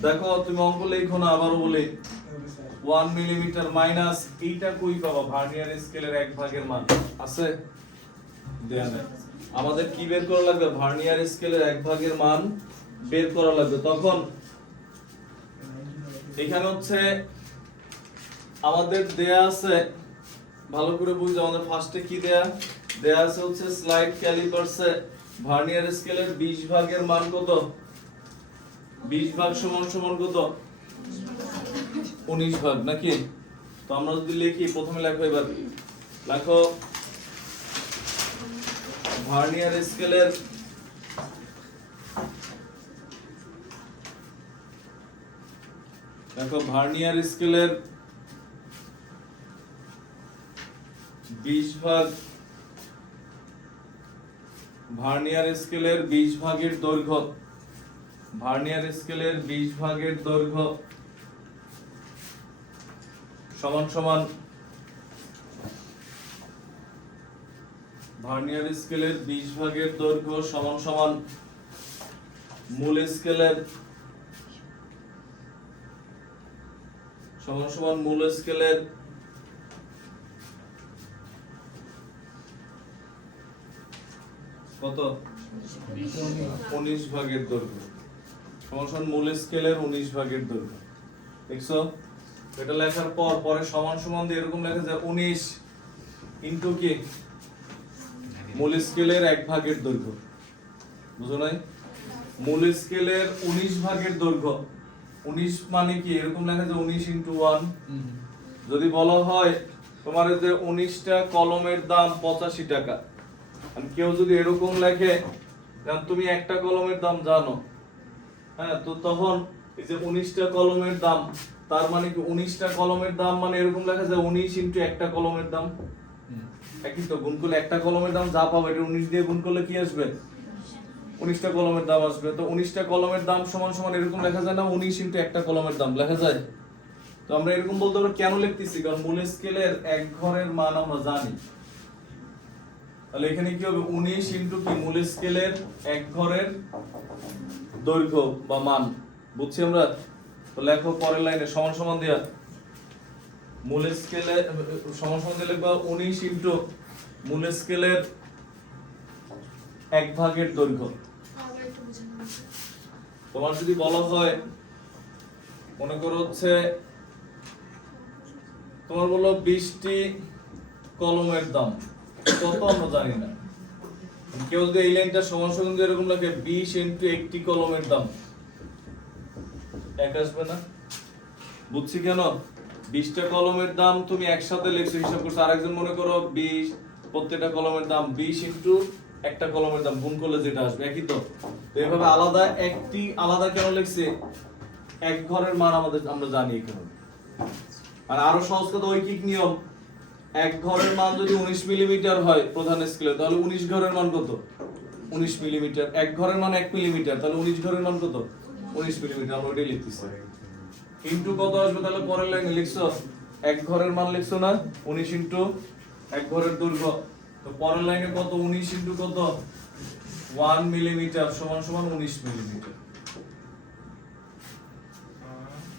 দেখো, তুমি অঙ্ক লিখো না, আবারও বলি 1 মিলিমিটার মাইনাস এইটা কই পাবা, ভার্নিয়ার স্কেলের এক ভাগের মান আছে দেয়া নাই। আমাদের কি বের করা লাগবে, ভার্নিয়ার স্কেলের এক ভাগের মান বের করা লাগবে। তখন এখানে হচ্ছে আমাদের দেয়া আছে, ভালো করে বুঝো, আমাদের ফার্স্টে কি দেয়া আছে হচ্ছে স্লাইড ক্যালিপারসে ভার্নিয়ার স্কেলের 20 ভাগের মান কত, 20 ভাগ সমান সমান কত 19 ভাগ নাকি। তো আমরা যদি লিখি, প্রথমে লেখো, এবার লেখো ভার্নিয়ার স্কেলের ভার্নিয়ার স্কেলের 20 ভাগ, ভার্নিয়ার স্কেলের 20 ভাগের দৈর্ঘ্য, ভার্নিয়ার স্কেলের 20 ভাগের দৈর্ঘ্য সমান সমান ভার্নিয়ার স্কেলের 20 ভাগের দৈর্ঘ্য সমান সমান মূল স্কেলের কত 19 ভাগের দৈর্ঘ্য সমান সমান মূল স্কেলের 19 ভাগের দৈর্ঘ্য। দেখছো, এটা লেখার পর পরে সমান সমান দিয়ে এরকম লেখা যায় 19 ইনটু কি মূল স্কেলের 1 ভাগের দৈর্ঘ্য। বুঝো নাই, মূল স্কেলের 19 ভাগের দৈর্ঘ্য, 19 মানে কি এরকম লেখা যায় 19 ইনটু 1। যদি বলা হয় তোমার যে 19টা কলমের দাম 85 টাকা, আর কেউ যদি এরকম লেখে তুমি একটা কলমের দাম জানো, হ্যাঁ, তো তখন এই যে 19টা কলমের দাম, তার মানে কি 19টা কলমের দাম মানে এরকম লেখা যায় 19 ইনটু একটা কলমের দাম। একই তো, গুণ করলে একটা কলমের দাম যা পাবে এটা 19 দিয়ে গুণ করলে কি আসবে, 19টা কলমের দাম আসবে। তো 19টা কলমের দাম সমান সমান এরকম লেখা যায় না, 19 ইনটু একটা কলমের দাম লেখা যায়। তো আমরা এরকম বলতে পারবো কেন লিখতেছি, কারণ মূল স্কেলের এক ঘরের মান আমরা জানি। তাহলে এখানে কি হবে 19 ইনটু কি মূল স্কেলের এক ঘরের দৈর্ঘ্য বা মান, বুঝছি আমরা। তো লেখো পরের লাইনে সমান সমান দেয়া মূল স্কেলে সমান সমান দিয়ে লিখবা 19 ইনটু মূল স্কেলের 1 ভাগের দৈর্ঘ্য। তোমার যদি বলা হয়, মনে করো হচ্ছে তোমার বললো 20টি কলমের দাম কত আমরা জানি না, কেউ যদি এই লাইনটা সমান সমান দিয়ে এরকম লেখে 20 ইনটু একটি কলমের দাম, এক আসবে না। বুঝছি কেন, 20টা কলমের দাম তুমি একসাথে লিখছো, হিসাব করছো। আরেকজন মনে করো 20 প্রত্যেকটা কলমের দাম 20 ইনটু একটা কলমের দাম গুণ করলে যেটা আসবে একই তো। তো এভাবে আলাদা একটি আলাদা কেন লিখছে, এক ঘরের মান আমাদের আমরা জানি এখানে। আর আরো সহজ কথা ঐকিক নিয়ম, এক ঘরের মান যদি 19 মিলিমিটার হয় প্রধান স্কেলে, তাহলে 19 ঘরের মান কত? 19 মিলিমিটার। এক ঘরের মান 1 মিলিমিটার, তাহলে 19 ঘরের মান কত? 19 মিলিমিটার। আমরা ওইটাই লিখতেছি। ইনটু কত আসবে তাহলে পরের লাইনে লিখছো, এক ঘরের মান লিখছো না, 19 ইনটু এক ঘরের দৈর্ঘ্য। তো পরের লাইনে কত? 19 ইনটু কত? 1 মিলিমিটার সমান সমান 19 মিলিমিটার।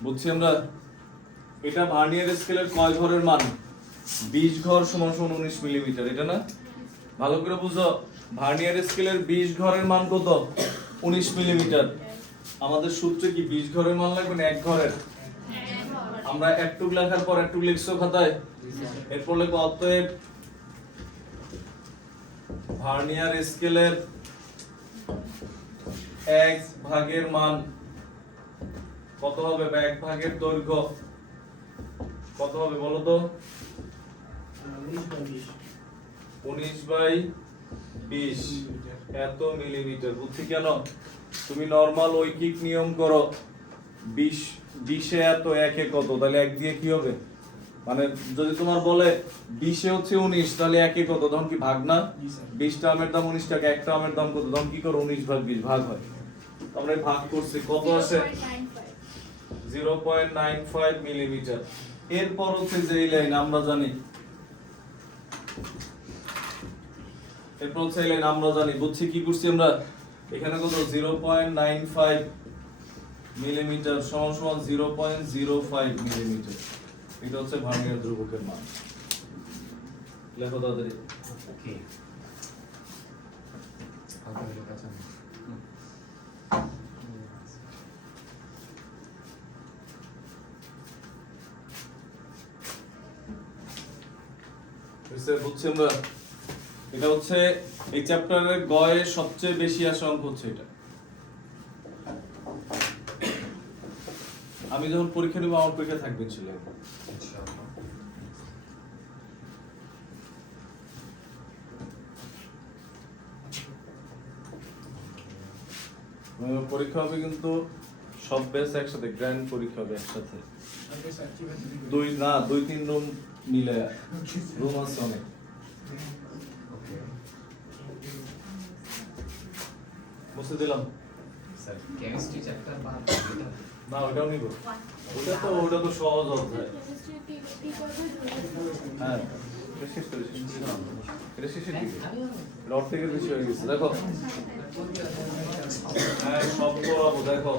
বুঝছি আমরা? এটা ভার্নিয়ার স্কেলের কয় ঘরের মান? 20 ঘর সমান সমান 19 মিলিমিটার, এটা না? ভালো করে বুঝো, ভার্নিয়ার স্কেলের 20 ঘরের মান কত? 19 মিলিমিটার। আমাদের সূত্রে কি 20 ঘরের মান লাগবে না এক ঘরের? আমরা একটুক লেখার পর একটুক লিখছো খাতায়, এরপর লেখো অতএব ভার্নিয়ার স্কেলের 1 ভাগের মান কত হবে, বা 1 ভাগের দৈর্ঘ্য কত হবে বলো তো? 19/20 এত মিলিমিটার। বুঝছি কেন? তুমি নরমাল ঐকিক নিয়ম করো, 20 এ এত, 1 এ কত, তাহলে 1 দিয়ে কি হবে? মানে যদি তোমার বলে 20 এ হচ্ছে 19, তাহলে 1 এ কত, তখন কি ভাগ না? 20 টার্মের দাম 19 টাকা, এক টার্মের দাম কত, তখন কি করো? 19/20 ভাগ হয়। আমরা ভাগ করছি, কত আসে? 0.95 মিলিমিটার। এরপর হচ্ছে যে এই লাইন আমরা জানি, এরপর হচ্ছে এই লাইন আমরা জানি। বুঝছি কি করছি আমরা? এখানে কত? 0.95 মিলিমিটার সমান সমান 0.05 মিলিমিটার। এটা হচ্ছে ভার্নিয়ার ধ্রুবকের মান। লেখো তাড়াতাড়ি। ওকে বুঝছি আমরা? এটা হচ্ছে এই চ্যাপ্টারের গয়ে সবচেয়ে বেশি আসা অঙ্ক হচ্ছে এটা। আমি যখন পরীক্ষা নেব আমার পরীক্ষা থাকবে ছিল। পরীক্ষা হবে কিন্তু সব ব্যাচ একসাথে, গ্র্যান্ড পরীক্ষা হবে একসাথে। দুই তিন রুম মিলে, রুম আছে অনেক। বুঝতে দিলাম? স্যার কেমিস্ট্রি চ্যাপ্টার বাদ না ওটাও নিব, ওটা তো সহজ অধ্যায়। হ্যাঁ এটা শেষ করে এটা শেষের দিকে, এটা অর্ধেকের বেশি হয়ে গেছে। দেখো হ্যাঁ সব পড়াবো। দেখো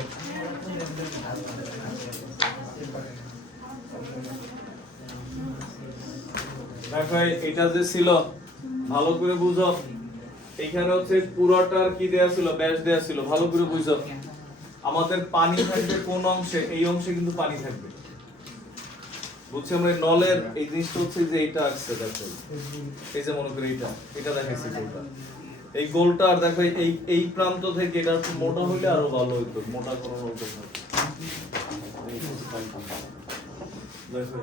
দেখো এটা যে ছিল ভালো করে বুঝো। এখানে হচ্ছে পুরোটার কি দেয়া ছিল, ব্যাস দেয়া ছিল, ভালো করে বুঝো। আমাদের পানি থাকবে কোন অংশে? এই অংশে কিন্তু পানি থাকবে। বুঝছি আমরা? নলের এই জিনিসটা হচ্ছে যে এইটা আসছে, দেখো এই যে মনে করি এটা দেখাচ্ছি গোলটা, এই গোলটা। আর দেখো এই প্রান্ত থেকে এটা একটু মোটা হইলে আরো ভালো হইতো, মোটা কোনো দরকার নেই। দেখো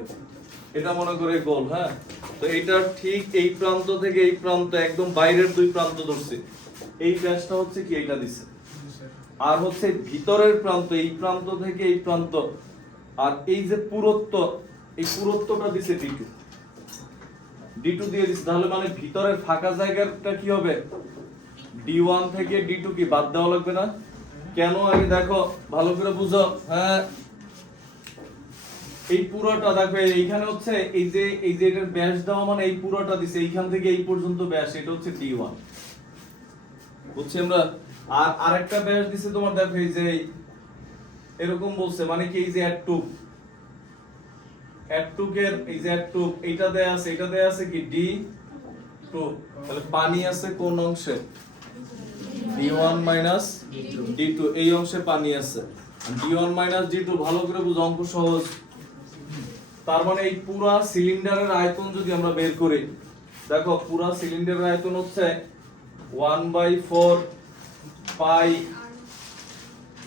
এটা মনে করে গোল, হ্যাঁ। তো এইটা ঠিক এই প্রান্ত থেকে এই প্রান্ত একদম বাইরের দুই প্রান্ত ধরছে, এই ব্যাসটা হচ্ছে কি এইটা দিছে। আর হচ্ছে ভিতরের প্রান্ত, এই প্রান্ত থেকে এই প্রান্ত, আর এই যে পুরুত্ব, এই পুরুত্বটা দিছে D2 দিয়ে দিছে। তাহলে মানে ভিতরের ফাঁকা জায়গাটা কি হবে? D1 থেকে D2 কি বাদ দেওয়া লাগবে না? কেন? আগে দেখো ভালো করে বুঝো। হ্যাঁ এই পুরোটা দেখো, এইখানে হচ্ছে এই যে এটার ব্যাস দেওয়া মানে এই পুরোটা দিছে, এইখান থেকে এই পর্যন্ত ব্যাস, এটা হচ্ছে D1। বুঝছি আমরা? আর আরেকটা ব্যাস দিছে তোমার, দেখো এই যে এরকম বলছে, মানে কি এই যে এর এই যে এইটা দেয়া আছে, এটা দেয়া আছে কি D2। তাহলে পানি আছে কোন অংশে? D1 D2, এই অংশে পানি আছে। D1 D2 ভালো করে বুঝো, অঙ্ক সহজ। তার মানে এই পুরা সিলিন্ডারের আয়তন যদি আমরা বের করি, দেখো পুরা সিলিন্ডারের আয়তন হচ্ছে 1/4 পাই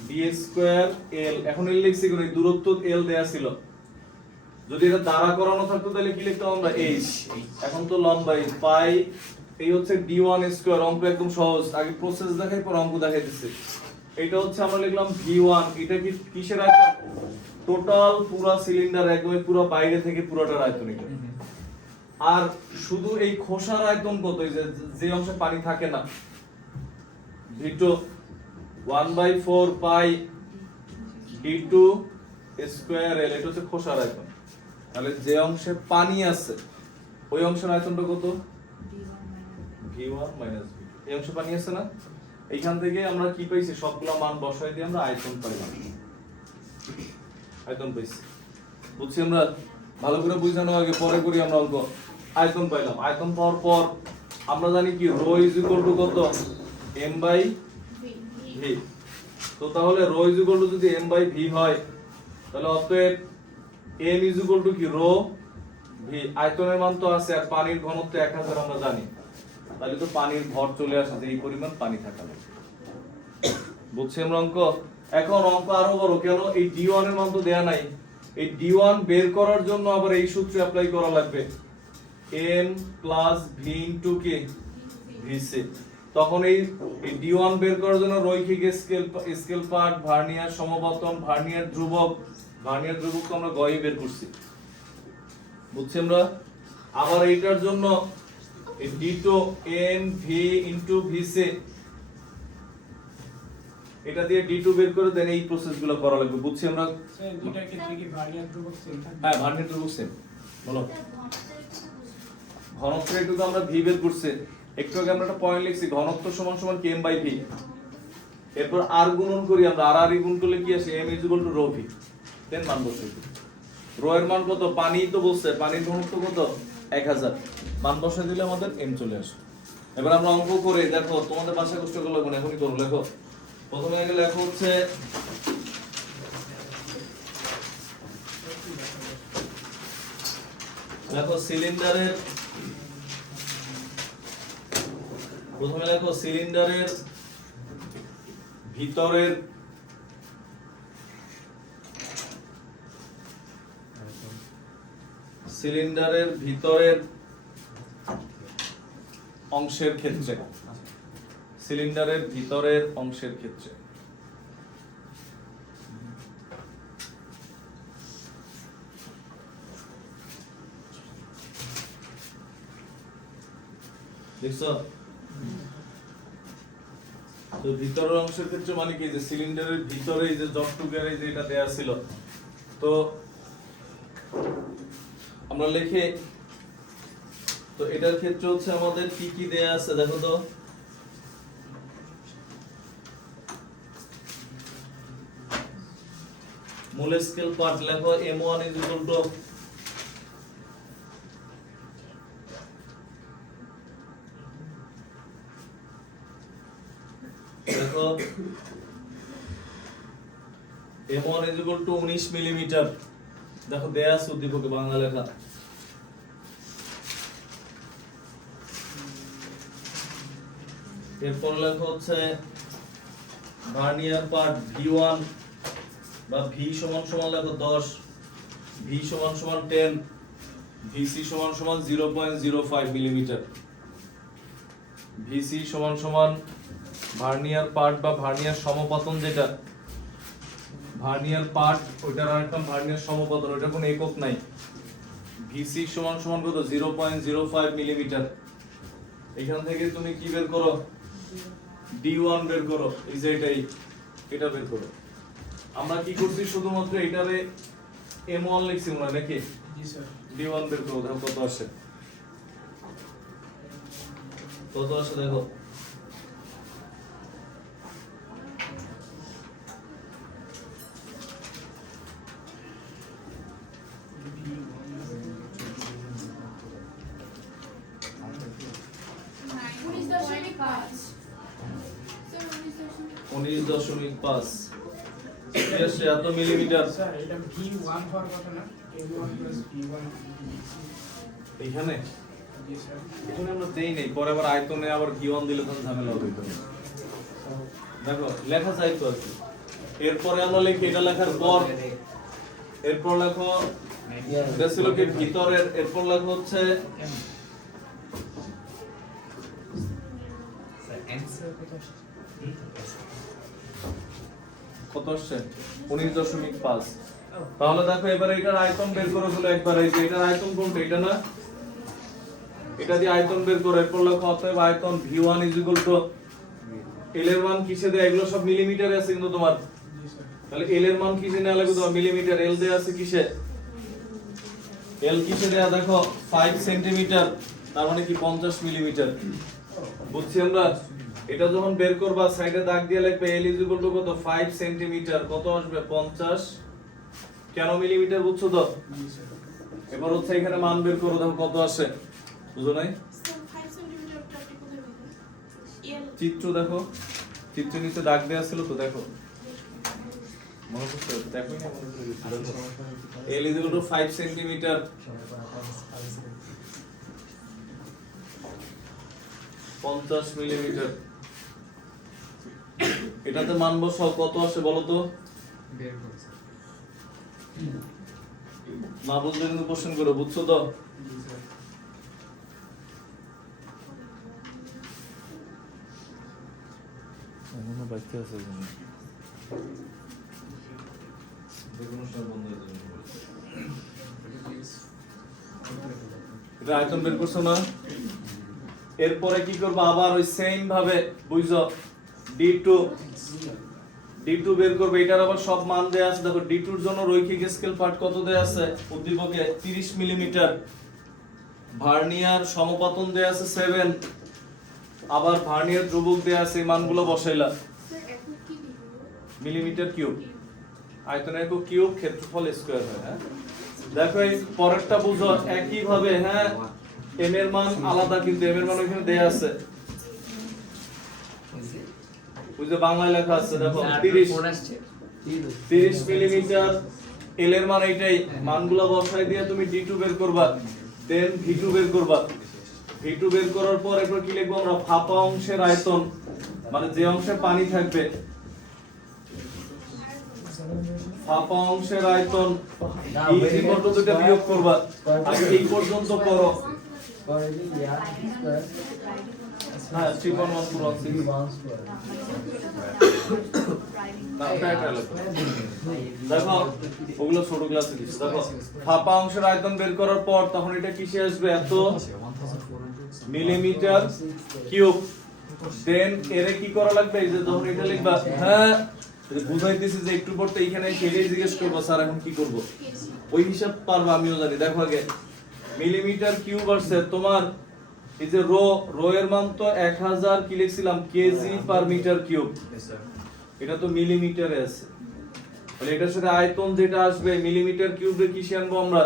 d²l। এখন এল লিখছি কোন দূরত্ব l দেয়া ছিল, যদি এটা দ্বারা করানো থাকতো তাহলে কি লিখতাম আমরা h। এখন তো লম্বাই পাই এই হচ্ছে d1 স্কয়ার, অঙ্ক একদম সহজ, আগে প্রসেস দেখাই পর অঙ্ক দেখাই দিচ্ছি। এটা হচ্ছে আমরা লিখলাম v1, এটা কি কিসের আয়তন? টোটাল পুরো সিলিন্ডার একদম পুরো বাইরে থেকে পুরোটার আয়তন এটা। আর শুধু এই খোসার আয়তন কত, এই যে অংশে পানি থাকে না, v2 1/4 পাই d2 স্কয়ার l, এটা হচ্ছে খোসার আয়তন। তাহলে যে অংশে পানি আছে ওই অংশের আয়তনটা কত? v1 v2। এই অংশে পানি আছে না, এইখান থেকে আমরা কি পাইছি, সবগুলা মান বসাই দিয়ে আমরা আয়তন পাইলাম, আয়তন পাইছি। বুঝছি আমরা? ভালো করে বুঝানো আগে পরে করি আমরা অঙ্ক। আয়তন পাইলাম, আয়তন পাওয়ার পর আমরা জানি কি রো ইজ ইকুয়াল টু কত, m বাই v। তো তাহলে রো ইজ ইকুয়াল টু যদি m বাই v হয়, তাহলে অতএব m ইজ ইকুয়াল টু কি রো v। আয়তনের মান তো আছে, আর পানির ঘনত্ব 1000 আমরা জানি, তাহলে তো পানির ভর চলে আসে যে এই পরিমাণ পানি থাকা লাগবে। বুঝছি আমরা অঙ্ক? এখন অঙ্ক আরো বড়, কেন এই d1 এর মান তো দেয়া নাই, এই d1 বের করার জন্য আবার এই সূত্র অ্যাপ্লাই করা লাগবে, m প্লাস v ইনটু কি vc। তখন এই d1 বের করার জন্য রৈখিক স্কেল পার্ট, ভার্নিয়ার সমপতন, ভার্নিয়ার ধ্রুবক তো আমরা গয়ে বের করছি। বুঝছি আমরা? আবার এইটার জন্য এই d2 m v into vc, এটা দিয়ে d2 বের করে দেন, এই প্রসেসগুলো করা লাগবে। বুঝছি আমরা? স্যার দুইটার ক্ষেত্রে কি ভার্নিয়ার ধ্রুবক সেম থাকবে? হ্যাঁ, ভার্নিয়ার ধ্রুবক সেম। বলো ঘনত্ব একটু তো আমরা v বের করছি, একটু আগে আমরা একটা পয়েন্ট লিখছি, ঘনত্ব সমান সমান km বাই v। এরপর r গুণন করি আমরা, r গুণ করলে কি আসে, m equal to rho v। Then মান বসাই দিই। রো এর মান কত, পানি তো বলছে, পানির ঘনত্ব কত 1000, মান বসাই দিলে আমাদের m চলে আসে। এবার আমরা অঙ্ক করে দেখো, তোমাদের বাসায় কষ্ট করে লাগবে না, এখনই করো। লেখো, প্রথমে আগে লেখো হচ্ছে দেখো সিলিন্ডারের, প্রথমে লেখো সিলিন্ডারের ভিতরের অংশের ক্ষেত্রে, সিলিন্ডারের ভিতরের অংশের ক্ষেত্রে দেখছো? তো ভিতরের অংশের ক্ষেত্রে মানে কি, যে সিলিন্ডারের ভিতরে এই যে জটটুকের এই যে এটা দেয়া ছিল, তো আমরা লিখে, তো এটার ক্ষেত্রে হচ্ছে আমাদের কি কি দেয়া আছে দেখো তো। মূল স্কেল পার্ট লেখো, m1 ইজ ইকুয়াল টু দেখো m1 is equal two 19 millimetre. দেখো দেয়া আছে উদ্দীপকে বাংলা লেখা। এরপর লেখা হচ্ছে ভার্নিয়ার পার্ট v1 বা v সমান সমান লেখো 10, v সমান সমান 10, vc সমান সমান 0.05 মিলিমিটার। vc সমান সমান ভার্নিয়ার পার্ট বা ভার্নিয়ার সমপতন, যেটা ভার্নিয়ার পার্ট ওইটার আরেকটা ভার্নিয়ার সমপতন, ওইটার কোনো একক নাই। vc সমান সমান কত, 0.05 মিলিমিটার। এখান থেকে তুমি কি বের করো, d1 বের করো, এই যে এটা বের করো। আমরা কি করছি, শুধুমাত্র এটারে m1 লিখছি মনে হয় নাকি, জি স্যার। d1 বের করো, দেখো কত আসে, কত আসে দেখো। স্যার 19.5 এত মিলিমিটার। স্যার এটা v1 হওয়ার কথা না, m1 প্লাস v1। এইখানে জি স্যার। এখানে আমরা দেই নাই, পরে আবার আয়তনে আবার v1 দিলে তখন ঝামেলা হবে। দেখো লেখা যায় তো আর কি। এরপরে আমরা লিখি, এটা লেখার পর এরপর লেখো এটা ছিল কি ভিতরের, এরপর লেখো হচ্ছে কত আসছে 19.5। তাহলে দেখো এবারে এটার আয়তন বের করে হলো একবার, এই যে এটার আয়তন কোনটা, এটা না, এটা দিয়ে আয়তন বের করে এরপর লেখো অতএব আয়তন v1 L এর মান কিসে দেয়া, এগুলো সব মিলিমিটারে আছে কিন্তু তোমার, তাহলে L এর মান কিসে নেওয়া লাগবে তোমার, মিলিমিটার। L দেয়া আছে কিসে, L কিসে দেয়া দেখো 5 সেন্টিমিটার, তার মানে কি 50 মিলিমিটার। বুঝছি আমরা? এটা যখন বের করবা সাইডে দাগ দিয়ে লিখবে L কত 5 সেন্টিমিটার, কত আসবে 50 কেন মিলিমিটার, বুঝছো তো? এবার হচ্ছে এখানে মান বের করো, দেখো কত আসে, বুঝো নাই? স্যার 5 সেন্টিমিটারটা আপনি কোথায় পেলেন? এল চিত্র দেখো, চিত্র নিচে দাগ দেওয়া ছিল তো, দেখো মনে করতে দেখো না, মনে করে L 5 সেন্টিমিটার, 50 মিলিমিটার। এটাতে মান বসাও, কত আসে বলো তো? বের করছে না বুঝলে কিন্তু কোশ্চেন করো, বুঝছো তো? এখনো বাকি আছে এখানে, দেখুন সব বন্ধ হয়ে যাবে। এটা আয়তন বের করছো না? এরপরে কি করবো, আবার ওই সেম ভাবে বুঝছো, d2 বের করবে, এটার আবার সব মান দেয়া আছে। দেখো d2 এর জন্য রৈখিক স্কেল পার্ট কত দেয়া আছে, উদ্দীপকে 30 মিলিমিটার, ভার্নিয়ার সমপাতন দেয়া আছে 7, আবার ভার্নিয়ার ধ্রুবক দেয়া আছে, এই মানগুলো বসাইলা। স্যার এখন কি দিব? মিলিমিটার কিউব, আয়তনের একক কিউব, ক্ষেত্রফল স্কয়ার হয়। হ্যাঁ দেখো এই পরেরটা বুঝো একই ভাবে। হ্যাঁ m এর মান আলাদা, কিন্তু m এর মান ওখানে দেয়া আছে, বুঝছো, বাংলায় লেখা আছে দেখো 30 মিলিমিটার, l এর মান এইটাই, মানগুলো বসাই দিয়ে তুমি d2 বের করবা, দেন v2 বের করবা। v2 বের করার পর এরপর কি লিখবো আমরা, ফাঁপা অংশের আয়তন, মানে যে অংশে পানি থাকবে, ফাঁপা অংশের আয়তন, এই ত্রিভুজ দুটো বিয়োগ করবা, আগে এই পর্যন্ত করো। হ্যাঁ 3.146 না ওটা একটা লেখো। দেখো ওগুলো ছোট ক্লাসে দিচ্ছে। দেখো ফাঁপা অংশের আয়তন বের করার পর তখন এটা কিসে আসবে, এত মিলিমিটার কিউব, দেন এর কি করা লাগবে, এই যে যখন এটা লিখবা, হ্যাঁ বুঝাইতেছি যে একটু পর তো এইখানে কেটে জিজ্ঞেস করবো স্যার এখন কি করব, ওই হিসাব পারবো আমিও জানি। দেখো আগে মিলিমিটার কিউব আসছে তোমার, এই যে রো এর মান তো 1000 কি লিখছিলাম, কেজি পার মিটার কিউব, এটা তো মিলিমিটারে আছে, তাহলে এটার সাথে আয়তন যেটা আসবে মিলিমিটার কিউবে কিসে আনবো আমরা,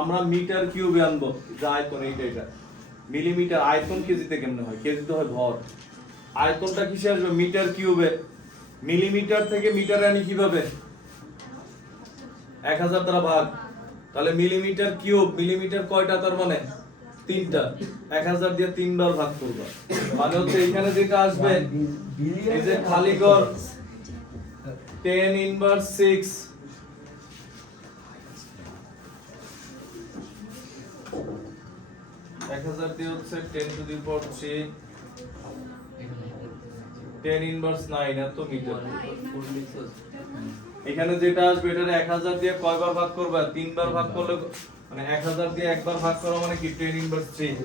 আমরা মিটার কিউবে আনবো, যে আয়তন এটা মিলিমিটার, আয়তন কেজিতে কেমনে হয়, কেজিতে হয় ভর, আয়তনটা কিসে আসবে মিটার কিউবে, মিলিমিটার থেকে মিটারে আনি কিভাবে, 1000 দ্বারা ভাগ, তাহলে মিলিমিটার কিউব, মিলিমিটার কয়টা, তার মানে 3টা, 1000 দিয়ে 3 বার ভাগ করবা, মানে হচ্ছে এখানে যেটা আসবে, এই যে খালি ঘর 10^6, দিয়ে হচ্ছে 10^3, 10^9 এত মিটার। এখানে যেটা আসবে এটারে 1000 দিয়ে কয়বার ভাগ করবা, 3 বার ভাগ করলে, মানে 1000 দিয়ে একবার ভাগ করা মানে কি 10^3,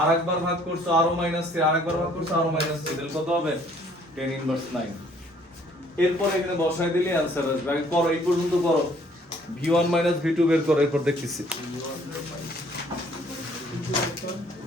আরেকবার ভাগ করছো আরো -3, আরেকবার ভাগ করছো আরো -3, তাহলে কত হবে 10^9। এরপর এখানে বসাই দিলে आंसर আসবে। আগে করো, এই পর্যন্ত করো, v1 v2 বের করো, এরপর দেখতেছি।